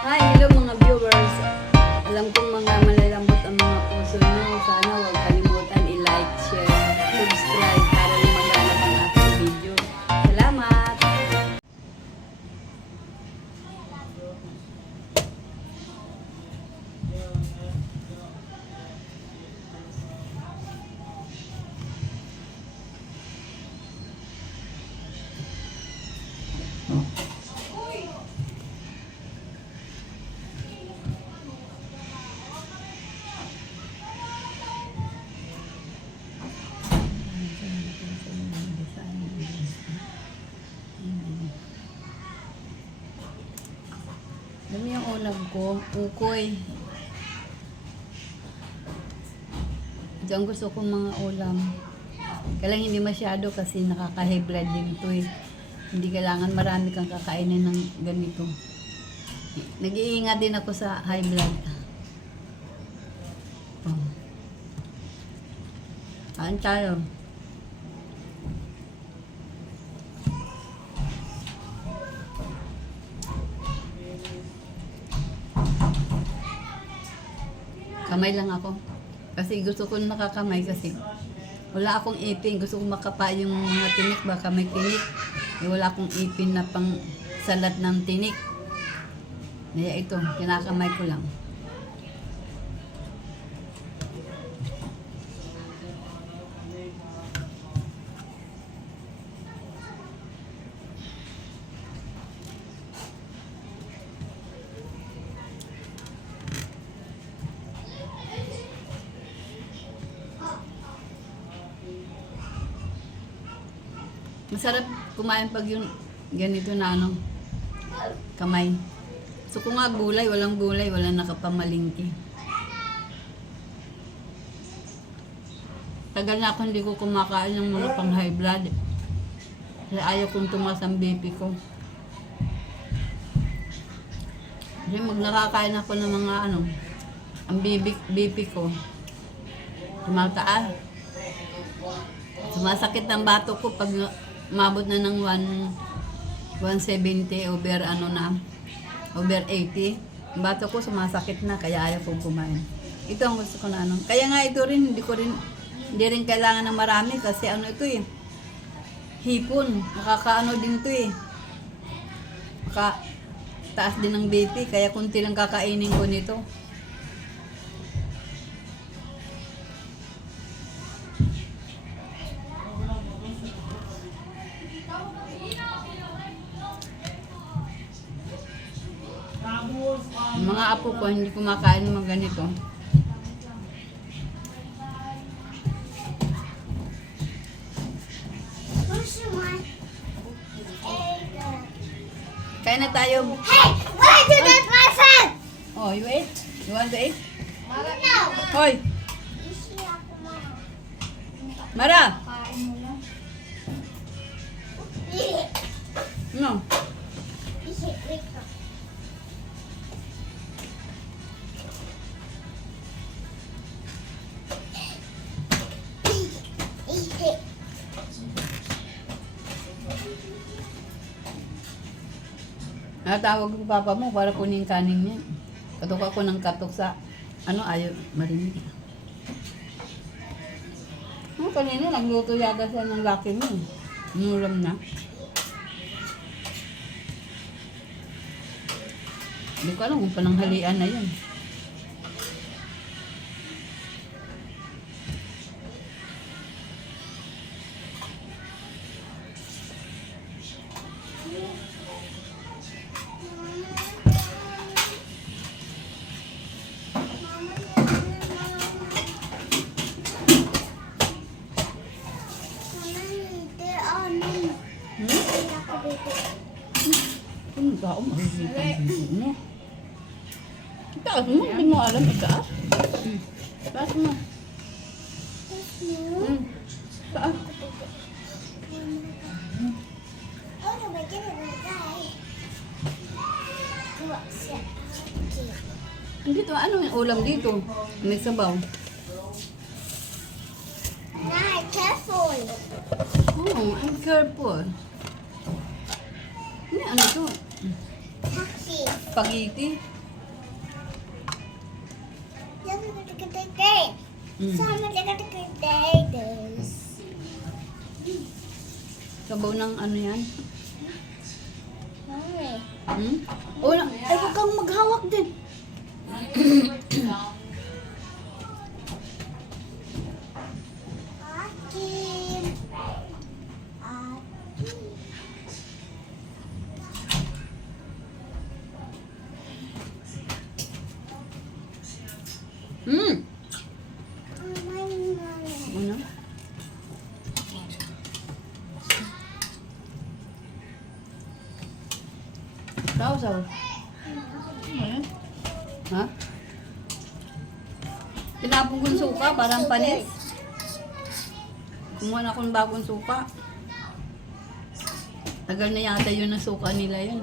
Hi, hello mga viewers. Alam kong mga malalambot ulam ko, ukoy. Ito ang gusto kong mga ulam. Kailangan hindi masyado kasi nakaka-high din ito eh. Hindi kailangan marami kang kakainin ng ganito. Nag-iingat din ako sa high blood. Oh. Kain tayo. Kamay lang ako. Kasi gusto ko nakakamay kasi wala akong ipin. Gusto ko makapa yung mga tinik. Baka may tinik. Eh, wala akong ipin na pang salat ng tinik. Kaya ito, kinakamay ko lang. Masarap kumain pag yung ganito na ano, kamay. So kung nga gulay, walang gulay, walang nakapamalingki. Tagal na ako hindi ko kumakain ng mga pang high blood. Kasi ayaw kong tumas ang BP ko. Kasi mag nakakain ako ng mga ano, ang BP, BP ko. Tumataas. Sumasakit ang bato ko pag mabot na ng 1, 170 over ano na, over 80. Ang bato ko sumasakit na kaya ayaw kong kumain. Ito ang gusto ko na ano. Kaya nga ito rin, hindi ko rin, hindi rin kailangan ng marami kasi ano ito eh. Hipon. Nakakaano din ito eh. Maka, taas din ng BP kaya kunti lang kakainin ko nito. Ko hindi kumakain ng mga ganito. Kain na tayo. Hey, why did that listen? Oh, you eat? You want to eat? No. Hoy, Mara! No. Natawag ko papa mo para kunin kanin niya. Katok ako ng katok sa ano ayaw marinig. Ano kanina nagluto yata siya ng laki mo. Inulam na. Hindi ko alam kung pananghalian na yun. Ano ba ako makikita ang bibig mo? Itaas mo, hindi mo alam itaas. Taas mo. Hmm. Taas. Dito, ano yung ulam dito? May sabaw. Careful. Oh, I'm careful. Ano, ano to? Spaghetti. Mm. Sabaw ng ano yan? Hmm? Oh, ay, huwag kang maghawak din. Hmm. Ano? Saw. Ayan. Ha? Tinapong kong suka, parang panis. Kumuha na akong bagong suka. Tagal na yata yun na suka nila yun.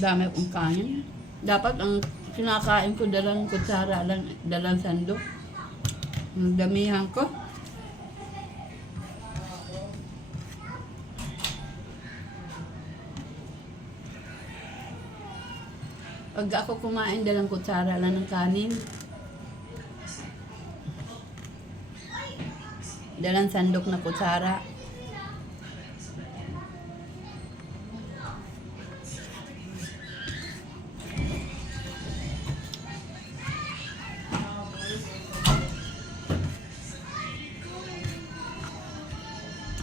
Dami akong kanin. Dapat ang kinakain ko dalang kutsara lang, dalang sandok. Ang damihan ko. Pag ako kumain, dalang kutsara lang ng kanin. Dalang sandok na kutsara.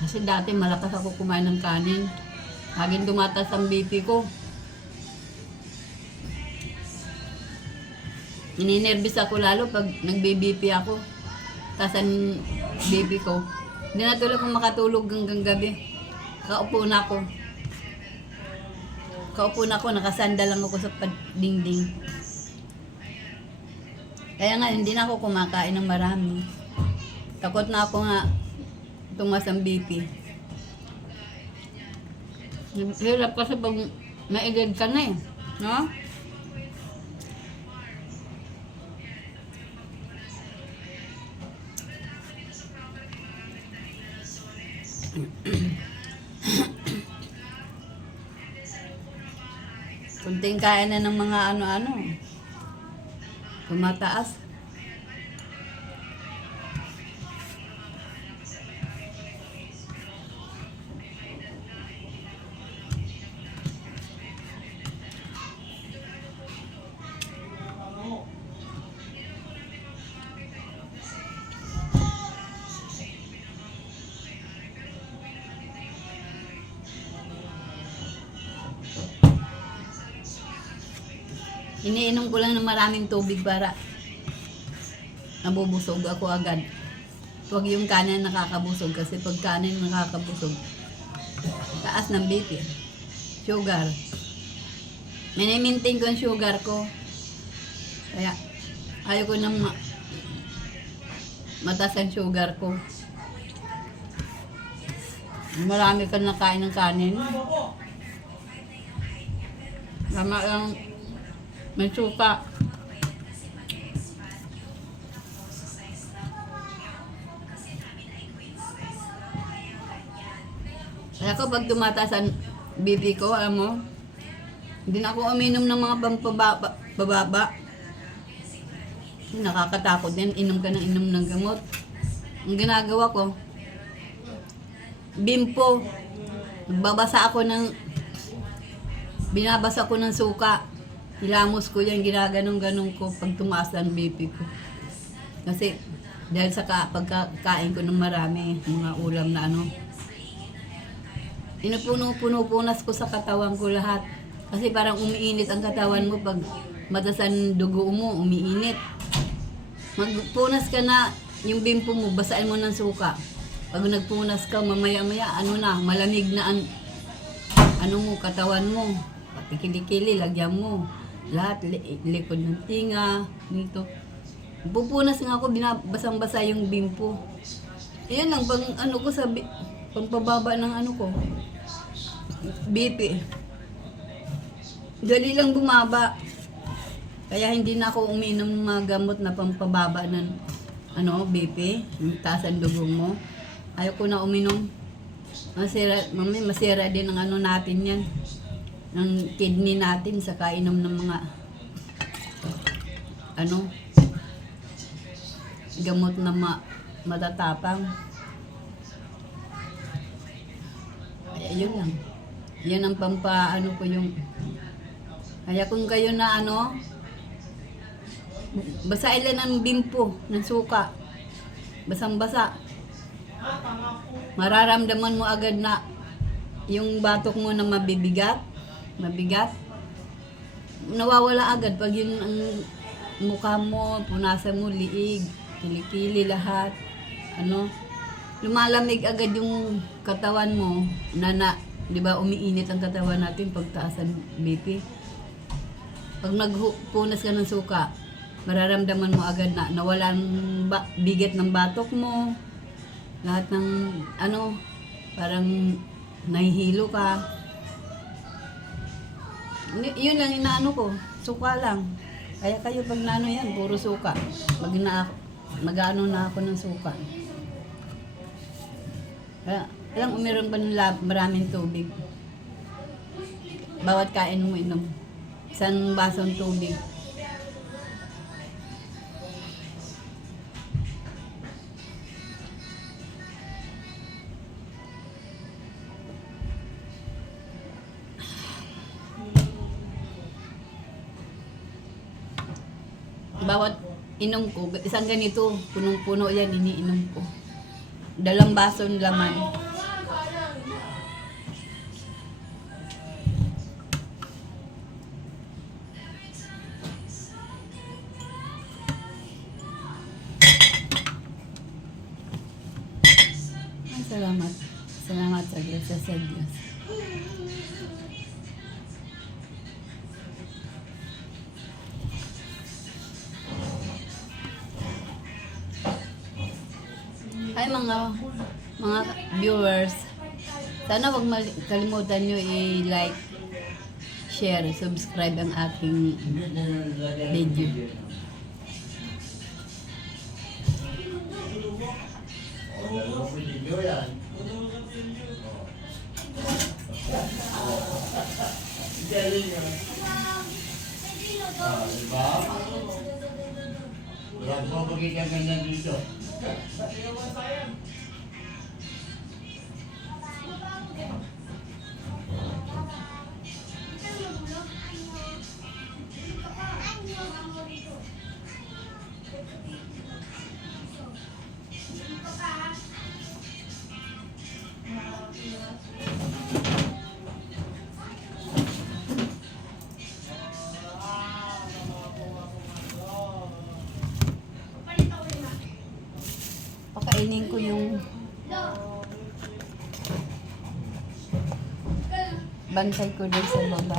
Kasi dati malakas ako kumain ng kanin. Laging dumatas ang BP ko. Ininervous ako lalo pag nagbe-BP ako. Tapos ang BP ko. Hindi na tuloy kung makatulog hanggang gabi. Kaupo na ako. Kaupo na ako, nakasandal lang ako sa dingding. Kaya nga, hindi na ako kumakain ng marami. Takot na ako nga tumas ang BP. Hirap kasi pag naedad ka na eh. No? Kunting kain na ng mga ano-ano. Tumataas. Iniinom ko lang ng maraming tubig para nabubusog ako agad. Huwag yung kanin nakakabusog kasi pag kanin nakakabusog, taas ng BP. Sugar. Minimaintain ko ang sugar ko. Kaya, ayaw ko nang ma- mataas ang sugar ko. Marami ka nakain ng kanin. Tama lang may suka. Kaya ko pag tumataas ang BP ko, alam mo, hindi na ako uminom ng mga pampababa. Bababa. Nakakatakot din, inom ka ng inom ng gamot. Ang ginagawa ko, bimpo. Nagbabasa ako ng, binabasa ko ng suka. Hilamos ko yan, ginaganong-ganong ko pag tumaas ang BP ko. Kasi dahil sa ka, pagkakain ko ng marami, mga ulam na ano, inupuno-puno-punas ko sa katawan ko lahat. Kasi parang umiinit ang katawan mo pag matasan dugo mo, umiinit. Magpunas ka na, yung bimpo mo, basain mo ng suka. Pag nagpunas ka, mamaya-maya, ano na, malamig na ang ano mo, katawan mo. Pati kilikili, lagyan mo. Lahat, li- likod ng tinga, dito. Pupunas nga ako, binabasang-basa yung bimpo. Yan lang, pang ano ko sabi, pangpababa ng ano ko. BP. Dali lang bumaba. Kaya hindi na ako uminom ng mga gamot na pampababa ng ano, BP, yung taas ang dugo mo. Ayaw ko na uminom. Masira, mami, masira din ang ano natin yan. Ng kidney natin sa kainom ng mga ano, gamot na ma, matatapang. Kaya yun lang. Yan ang pampa, ano ko yung... Kaya kung kayo na ano, basahin lang ng bimpo, ng suka. Basang-basa. Mararamdaman mo agad na yung batok mo na mabibigat, mabigat, nawawala agad pag yun ang mukha mo, punasan mo, liig, kilikili lahat, ano, lumalamig agad yung katawan mo. Na na, di ba umiinit ang katawan natin pag taas ang BP. Pag nagpunas ka ng suka, mararamdaman mo agad na nawalan ba, bigat ng batok mo, lahat ng ano, parang nahihilo ka. Yun lang inaano ko, suka lang. Kaya kayo pag naano yan, puro suka. Mag na, mag-ano na ako ng suka. Kaya, kailang uminom pa ng maraming tubig. Bawat kain mo inom. Isang basong tubig. Inom ko, isang ganito, punong-puno yan, iniinom ko. Dalang baso ng laman. Hi mga mga viewers. Sana wag kalimutan nyo i-like, share, subscribe ang aking video. Ah, diba? Wala mo makikita ganyan dito. Pakainin bantay ko doon sa baba.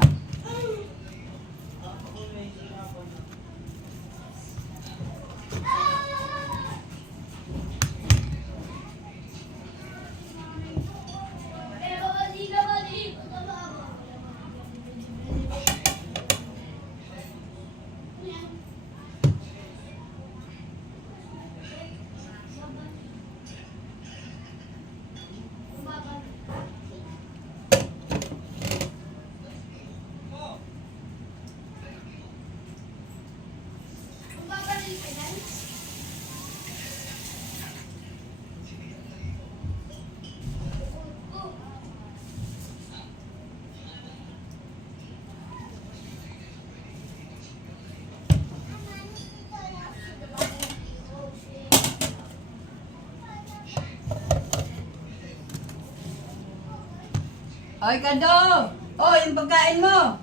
Oy, Kado! Oh, yung pagkain mo!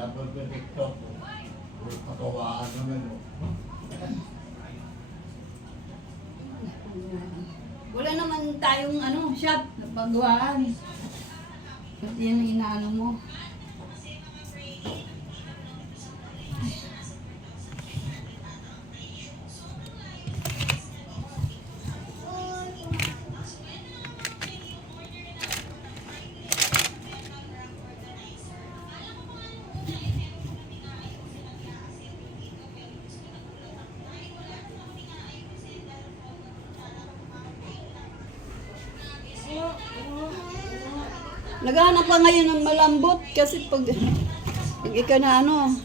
Pinapanood ko TikTok. Puro Patawaan naman. oh. Wala naman tayong ano, shop na pagawaan. Ba't yan ang inaano mo? Naghahanap pa ngayon ng malambot kasi pag, pag ikaw na ano,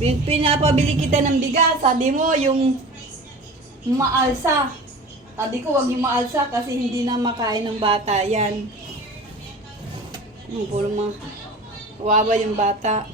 pin- pinapabili kita ng bigas, sabi mo yung maalsa. Sabi ko wag yung maalsa kasi hindi na makain ng bata yan. Ang puro mga kawawa yung bata.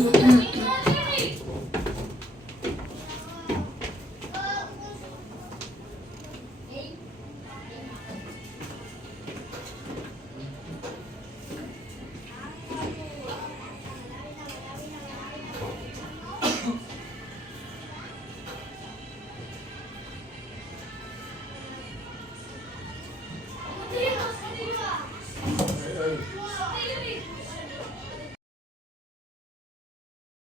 嗯